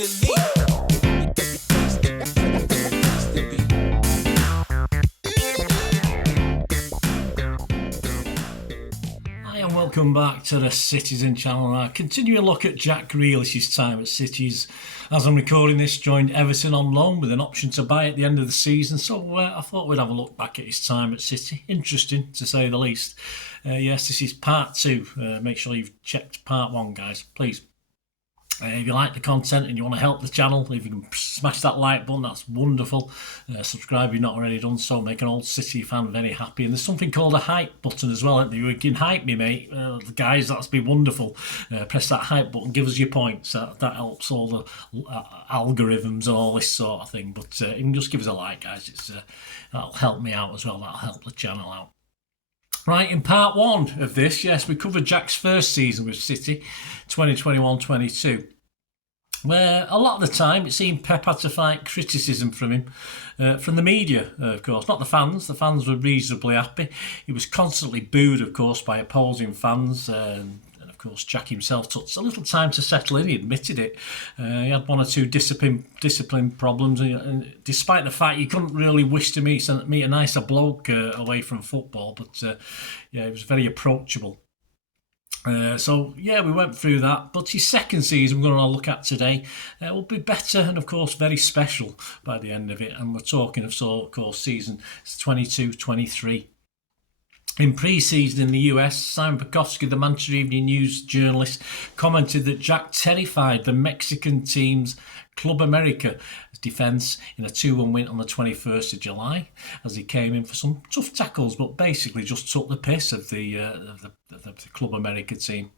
And welcome back to the Citizen channel. I continue a look at Jack Grealish's time at City's. As I'm recording this, joined Everton on loan with an option to buy at the end of the season. So I thought we'd have a look back at his time at City. Interesting, to say the least. Yes, this is part 2. Make sure you've checked part 1, guys, please. If you like the content and you want to help the channel, if you can smash that like button, that's wonderful. Subscribe if you've not already done so, make an old City fan very happy. And there's something called a hype button as well, isn't there? You can hype me, mate. Guys, that's be wonderful. Press that hype button, give us your points. That helps all the algorithms and all this sort of thing. But you can just give us a like, guys. That'll help me out as well. That'll help the channel out. Right, in part 1 of this, yes, we covered Jack's first season with City, 2021-22, where a lot of the time it seemed Pep had to fight criticism from him, from the media, of course, not the fans. The fans were reasonably happy. He was constantly booed, of course, by opposing fans, and of course Jack himself took a little time to settle in. He admitted it. He had 1 or 2 discipline problems, and despite the fact you couldn't really wish to meet a nicer bloke away from football, but yeah, he was very approachable. So yeah, we went through that, but his second season we're going to look at today will be better and of course very special by the end of it, and we're talking of course season 22-23. In pre-season in the US, Simon Bukowski, the Manchester Evening News journalist, commented that Jack terrified the Mexican team's Club America defence in a 2-1 win on the 21st of July, as he came in for some tough tackles, but basically just took the piss of the Club America team.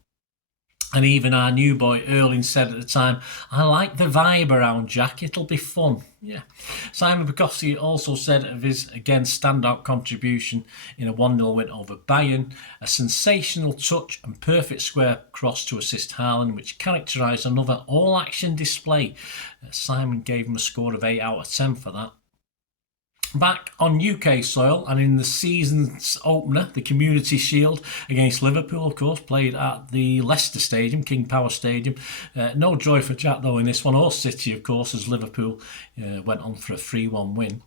And even our new boy Erling said at the time, "I like the vibe around Jack, it'll be fun." Yeah. Simon Bukowski also said of his, again, standout contribution in a 1-0 win over Bayern, a sensational touch and perfect square cross to assist Haaland, which characterised another all-action display. Simon gave him a score of 8 out of 10 for that. Back on UK soil and in the season's opener, the Community Shield against Liverpool, of course, played at the Leicester Stadium, King Power Stadium. No joy for Jack, though, in this one, or City, of course, as Liverpool went on for a 3-1 win.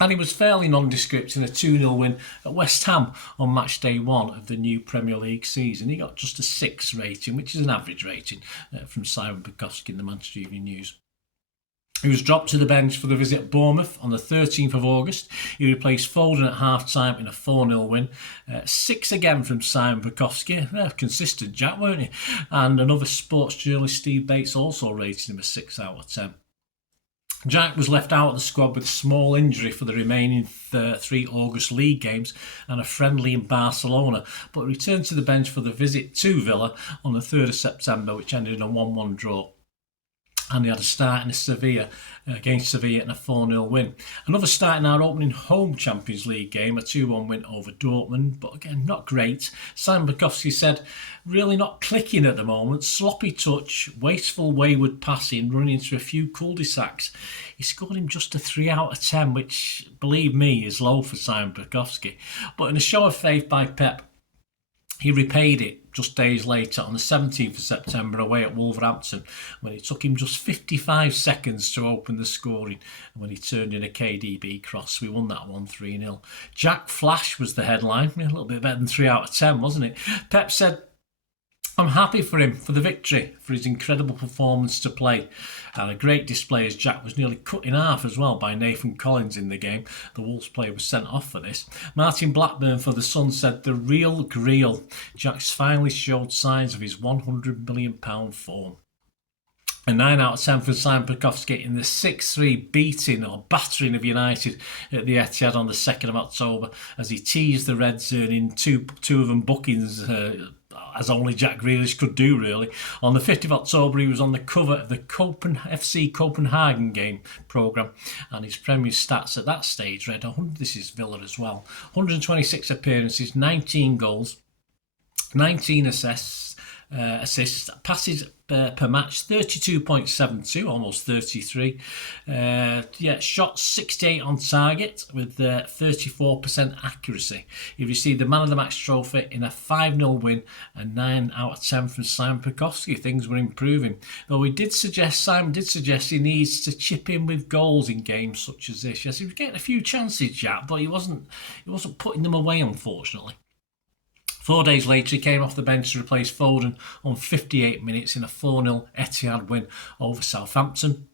And he was fairly nondescript in a 2-0 win at West Ham on match day 1 of the new Premier League season. He got just a 6 rating, which is an average rating from Simon Bukowski in the Manchester Evening News. He was dropped to the bench for the visit at Bournemouth on the 13th of August. He replaced Foden at half-time in a 4-0 win. 6 again from Simon Bukowski. Consistent Jack, weren't he? And another sports journalist, Steve Bates, also rated him a 6 out of 10. Jack was left out of the squad with a small injury for the remaining 3 August league games and a friendly in Barcelona, but returned to the bench for the visit to Villa on the 3rd of September, which ended in a 1-1 draw. And he had a start in against Sevilla in a 4-0 win. Another start in our opening home Champions League game, a 2-1 win over Dortmund, but again, not great. Simon Bukowski said, "Really not clicking at the moment, sloppy touch, wasteful wayward passing, running into a few cul-de-sacs." He scored him just a 3 out of 10, which, believe me, is low for Simon Bukowski. But in a show of faith by Pep, he repaid it just days later on the 17th of September away at Wolverhampton, when it took him just 55 seconds to open the scoring, and when he turned in a KDB cross. We won that one 3-0. Jack Flash was the headline. A little bit better than 3 out of 10, wasn't it? Pep said, "I'm happy for him, for the victory, for his incredible performance to play." And a great display, as Jack was nearly cut in half as well by Nathan Collins in the game. The Wolves player was sent off for this. Martin Blackburn for the Sun said, "The real Greal. Jack's finally showed signs of his £100 million form." A 9 out of 10 for Simon Bukowski in the 6-3 beating or battering of United at the Etihad on the 2nd of October, as he teased the Reds, earning two of them bookings, as only Jack Grealish could do, really. On the 5th of October, he was on the cover of the FC Copenhagen game programme, and his Premier stats at that stage read, this is Villa as well, 126 appearances, 19 goals, 19 assists, assists, passes per match 32.72, almost 33. Shots 68 on target with 34% accuracy. He received the Man of the Match trophy in a 5-0 win and 9 out of 10 from Simon Pekowski. Things were improving, though Simon did suggest he needs to chip in with goals in games such as this. Yes, he was getting a few chances, Jack, but he wasn't putting them away, unfortunately. 4 days later, he came off the bench to replace Foden on 58 minutes in a 4-0 Etihad win over Southampton.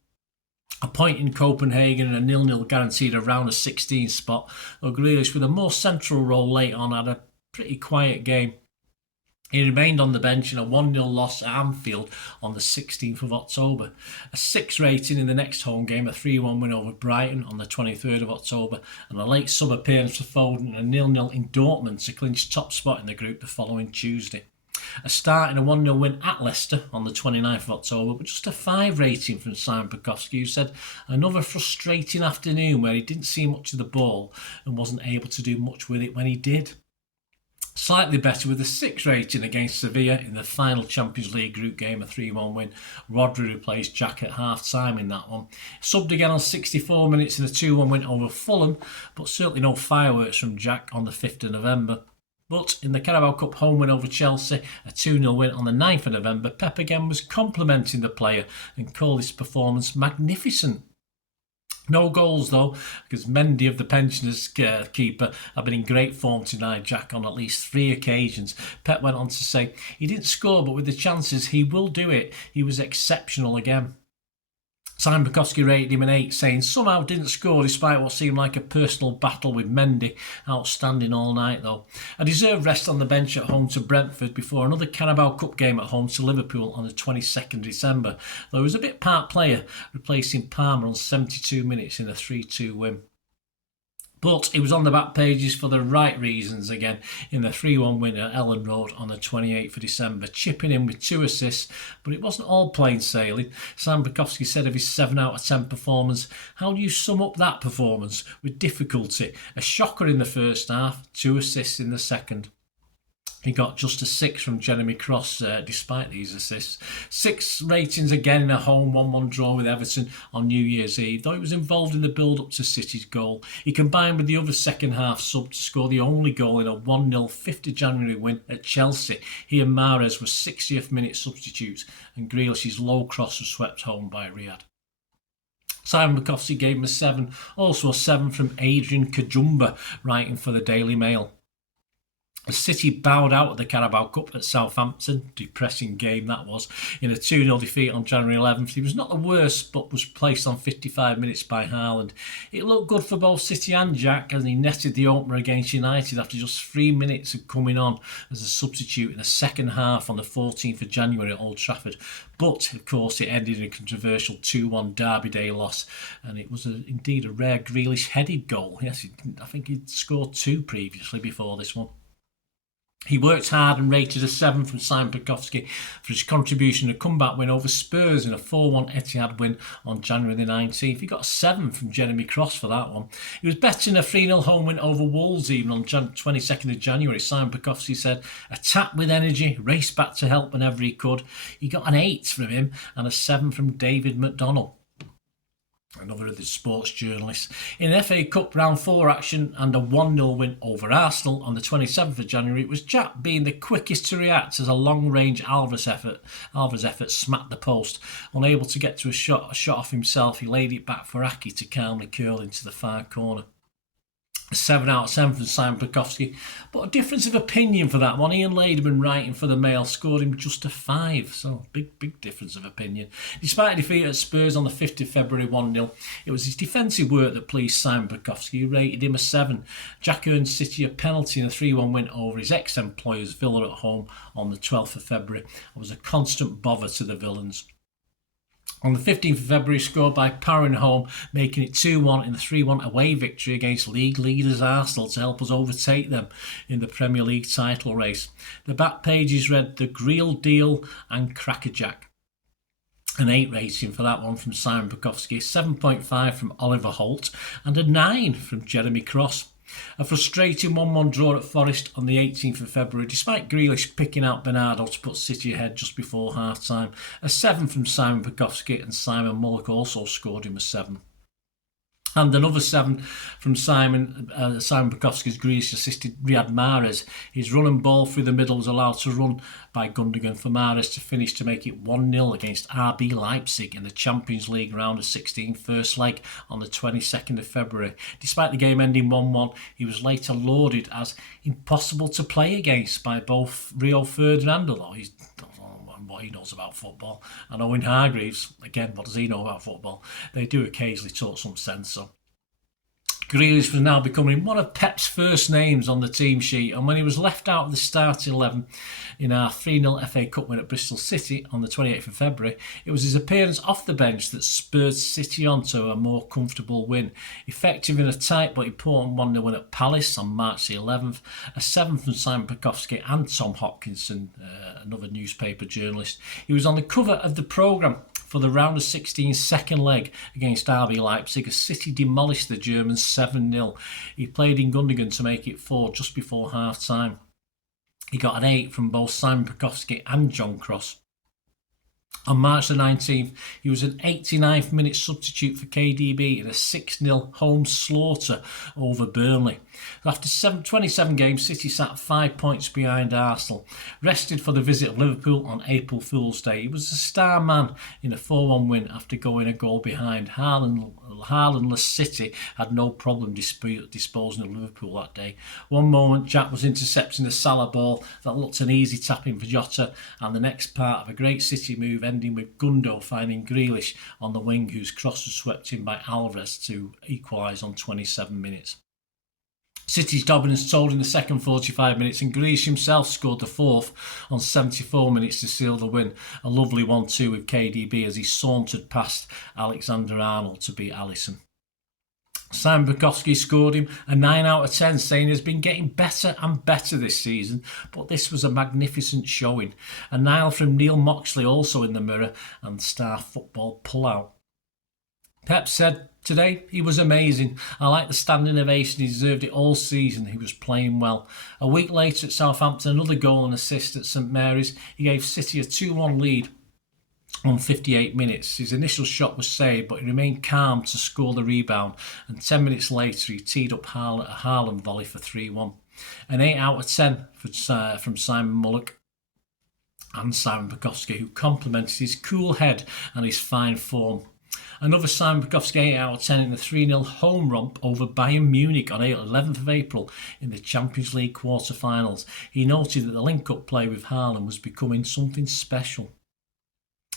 A point in Copenhagen and a 0-0 guaranteed a round of 16 spot, though Grealish, with a more central role late on, had a pretty quiet game. He remained on the bench in a 1-0 loss at Anfield on the 16th of October. A 6 rating in the next home game, a 3-1 win over Brighton on the 23rd of October, and a late sub appearance for Foden and a 0-0 in Dortmund to clinch top spot in the group the following Tuesday. A start in a 1-0 win at Leicester on the 29th of October, but just a 5 rating from Simon Pekowski, who said another frustrating afternoon where he didn't see much of the ball and wasn't able to do much with it when he did. Slightly better with a 6 rating against Sevilla in the final Champions League group game, a 3-1 win. Rodri replaced Jack at half-time in that one. Subbed again on 64 minutes in a 2-1 win over Fulham, but certainly no fireworks from Jack on the 5th of November. But in the Carabao Cup home win over Chelsea, a 2-0 win on the 9th of November, Pep again was complimenting the player and called his performance magnificent. No goals though, because Mendy of the Pensioners keeper have been in great form tonight, Jack, on at least 3 occasions. Pep went on to say he didn't score, but with the chances he will do it. He was exceptional again. Simon Pekowski rated him an 8, saying somehow didn't score despite what seemed like a personal battle with Mendy. Outstanding all night though. A deserved rest on the bench at home to Brentford before another Carabao Cup game at home to Liverpool on the 22nd of December, though he was a bit part player, replacing Palmer on 72 minutes in a 3-2 win. But he was on the back pages for the right reasons again in the 3-1 win at Ellen Road on the 28th of December, chipping in with 2 assists, but it wasn't all plain sailing. Sam Pekowski said of his 7 out of 10 performance, how do you sum up that performance? With difficulty. A shocker in the first half, 2 assists in the second. He got just a 6 from Jeremy Cross despite these assists. 6 ratings again in a home 1-1 draw with Everton on New Year's Eve, though he was involved in the build-up to City's goal. He combined with the other second-half sub to score the only goal in a 1-0 5th of January win at Chelsea. He and Mahrez were 60th minute substitutes, and Grealish's low cross was swept home by Riyad. Simon Pekowski gave him a 7, also a 7 from Adrian Kajumba, writing for the Daily Mail. The City bowed out at the Carabao Cup at Southampton. Depressing game that was. In a 2-0 defeat on January 11th. He was not the worst, but was placed on 55 minutes by Haaland. It looked good for both City and Jack as he netted the opener against United after just 3 minutes of coming on as a substitute in the second half on the 14th of January at Old Trafford. But, of course, it ended in a controversial 2-1 Derby Day loss, and it was indeed a rare Grealish headed goal. Yes, I think he'd scored 2 previously before this one. He worked hard and rated a 7 from Simon Pekowski for his contribution to a comeback win over Spurs in a 4-1 Etihad win on January the 19th. He got a 7 from Jeremy Cross for that one. He was better in a 3-0 home win over Wolves even on 22nd of January. Simon Pekowski said, attacked with energy, raced back to help whenever he could. He got an 8 from him and a 7 from David McDonnell, another of the sports journalists. In FA Cup round 4 action and a 1-0 win over Arsenal on the 27th of January, it was Jack being the quickest to react as a long-range Alvarez effort smacked the post. Unable to get to a shot off himself, he laid it back for Aki to calmly curl into the far corner. A 7 out of 10 from Simon Pekowski, but a difference of opinion for that one. Ian Laderman, writing for the Mail, scored him just a 5, so big difference of opinion. Despite a defeat at Spurs on the 5th of February 1-0, it was his defensive work that pleased Simon Pekowski, who rated him a 7. Jack earned City a penalty in a 3-1 win over his ex-employers Villa at home on the 12th of February. It was a constant bother to the villains. On the 15th of February, scored by Parrin home, making it 2-1 in the 3-1 away victory against league leaders Arsenal to help us overtake them in the Premier League title race. The back pages read the Greel Deal and Crackerjack. An 8 rating for that one from Simon Pekowski, 7.5 from Oliver Holt and a 9 from Jeremy Cross. A frustrating 1-1 draw at Forest on the 18th of February, despite Grealish picking out Bernardo to put City ahead just before half-time. A 7 from Simon Bukowski, and Simon Mullock also scored him a 7. And another 7 from Simon Bukowski's Grealish assisted Riyad Mahrez. His run and ball through the middle was allowed to run by Gundogan for Mahrez to finish to make it 1-0 against RB Leipzig in the Champions League round of 16 first leg on the 22nd of February. Despite the game ending 1-1, he was later lauded as impossible to play against by both Rio Ferdinand, although he's what he knows about football, and Owen Hargreaves, again, what does he know about football? They do occasionally talk some sense. So Grealish was now becoming one of Pep's first names on the team sheet, and when he was left out of the starting 11 in our 3-0 FA Cup win at Bristol City on the 28th of February, it was his appearance off the bench that spurred City on to a more comfortable win. Effective in a tight but important 1-0 win at Palace on March the 11th, a 7 from Simon Bukowski and Tom Hopkinson, another newspaper journalist. He was on the cover of the programme for the round of 16 second leg against RB Leipzig as City demolished the Germans 7-0. He played in Gundogan to make it 4 just before half-time. He got an 8 from both Simon Bukowski and John Cross. On March the 19th, he was an 89th minute substitute for KDB in a 6-0 home slaughter over Burnley. After 27 games, City sat 5 points behind Arsenal. Rested for the visit of Liverpool on April Fool's Day, he was the star man in a 4-1 win after going a goal behind. Haalandless City had no problem disposing of Liverpool that day. One moment, Jack was intercepting a Salah ball that looked an easy tap-in for Jota, and the next part of a great City move ending with Gundo finding Grealish on the wing, whose cross was swept in by Alvarez to equalise on 27 minutes. City's dominance told in the second 45 minutes, and Grealish himself scored the fourth on 74 minutes to seal the win. A lovely 1-2 with KDB as he sauntered past Alexander-Arnold to beat Alisson. Simon Bukowski scored him a 9 out of 10, saying he's been getting better and better this season, but this was a magnificent showing. A nile from Neil Moxley also in the mirror, and star football pullout. Pep said today he was amazing. I like the standing ovation. He deserved it all season. He was playing well. A week later at Southampton, another goal and assist at St Mary's. He gave City a 2-1 lead on 58 minutes. His initial shot was saved, but he remained calm to score the rebound, and 10 minutes later he teed up a Haaland volley for 3-1. An 8 out of 10 from Simon Mullock and Simon Bukowski, who complimented his cool head and his fine form. Another Simon Bukowski 8 out of 10 in the 3-0 home romp over Bayern Munich on 11th of April in the Champions League quarter-finals. He noted that the link-up play with Haaland was becoming something special.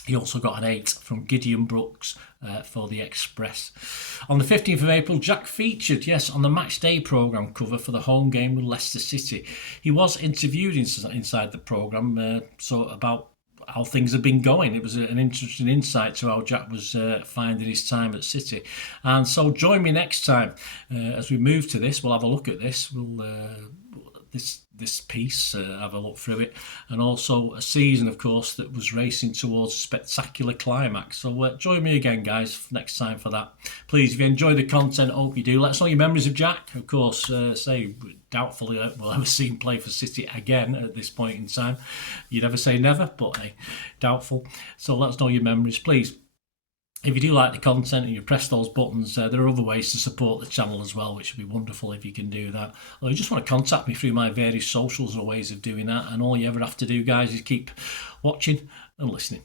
He also got an 8 from Gideon Brooks for the Express. On the 15th of April, Jack featured, on the match day programme cover for the home game with Leicester City. He was interviewed inside the programme about how things have been going. It was an interesting insight to how Jack was finding his time at City. And so join me next time as we move to this. We'll have a look at this. We'll this piece, have a look through it, and also a season, of course, that was racing towards a spectacular climax. So join me again, guys, next time for that. Please, if you enjoy the content, I hope you do. Let us know your memories of Jack. Of course, doubtfully we'll ever see him play for City again at this point in time. You never say never, but hey, doubtful. So let us know your memories, please. If you do like the content and you press those buttons, there are other ways to support the channel as well, which would be wonderful if you can do that. Or you just want to contact me through my various socials or ways of doing that, and all you ever have to do, guys, is keep watching and listening.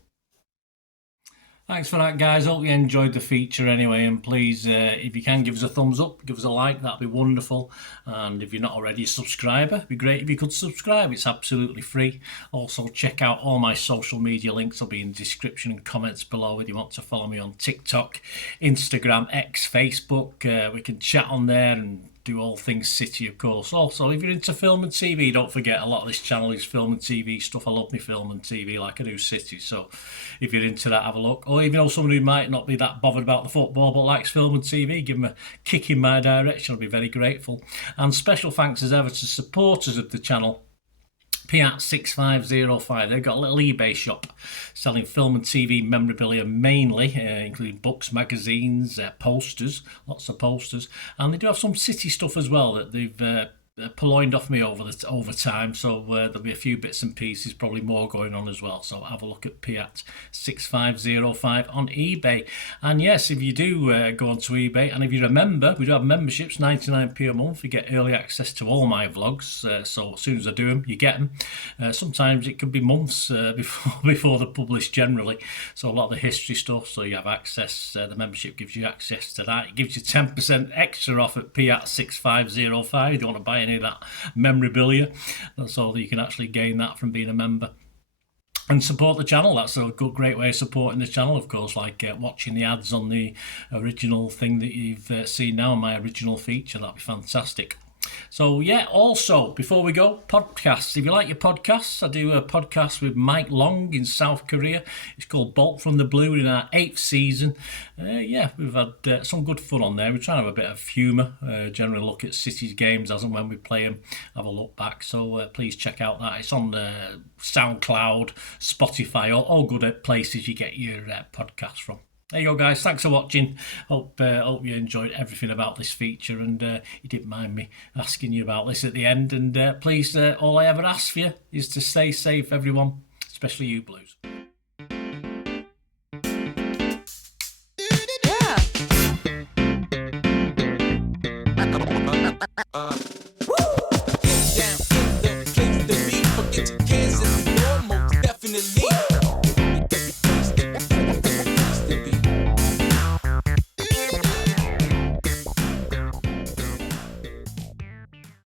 Thanks for that, guys. Hope you enjoyed the feature anyway, and please, if you can, give us a thumbs up, give us a like, that'd be wonderful. And if you're not already a subscriber, it'd be great if you could subscribe. It's absolutely free. Also, check out all my social media links. Will be in the description and comments below if you want to follow me on TikTok, Instagram, X, Facebook. We can chat on there and do all things City, of course. Also, if you're into film and TV, don't forget a lot of this channel is film and TV stuff. I love me film and TV like I do City. So if you're into that, have a look. Or if you know someone who might not be that bothered about the football but likes film and TV, give them a kick in my direction. I'll be very grateful. And special thanks as ever to supporters of the channel Piat6505. They've got a little eBay shop selling film and TV memorabilia mainly, including books, magazines, posters, lots of posters, and they do have some City stuff as well that they've purloined off me over time, so there'll be a few bits and pieces, probably more going on as well. So have a look at Piat6505 on eBay. And yes, if you do go onto eBay, and if you remember, we do have memberships, 99p a month. You get early access to all my vlogs, so as soon as I do them, you get them. Sometimes it could be months before they're published generally, so a lot of the history stuff, so you have access. The membership gives you access to that. It gives you 10% extra off at Piat6505 if you want to buy any of that memorabilia, so you can actually gain that from being a member and support the channel. That's a great way of supporting the channel, of course, like watching the ads on the original thing that you've seen now, my original feature. That'd be fantastic. So yeah, also, before we go, podcasts. If you like your podcasts, I do a podcast with Mike Long in South Korea. It's called Bolt from the Blue, in our 8th season. Yeah, we've had some good fun on there. We're trying to have a bit of humour, generally look at City's games as and when we play them, have a look back. So please check out that. It's on Soundcloud, Spotify, all good places you get your podcasts from. There you go, guys. Thanks for watching. Hope you enjoyed everything about this feature, and you didn't mind me asking you about this at the end. And please, all I ever ask for you is to stay safe, everyone, especially you Blues. Yeah.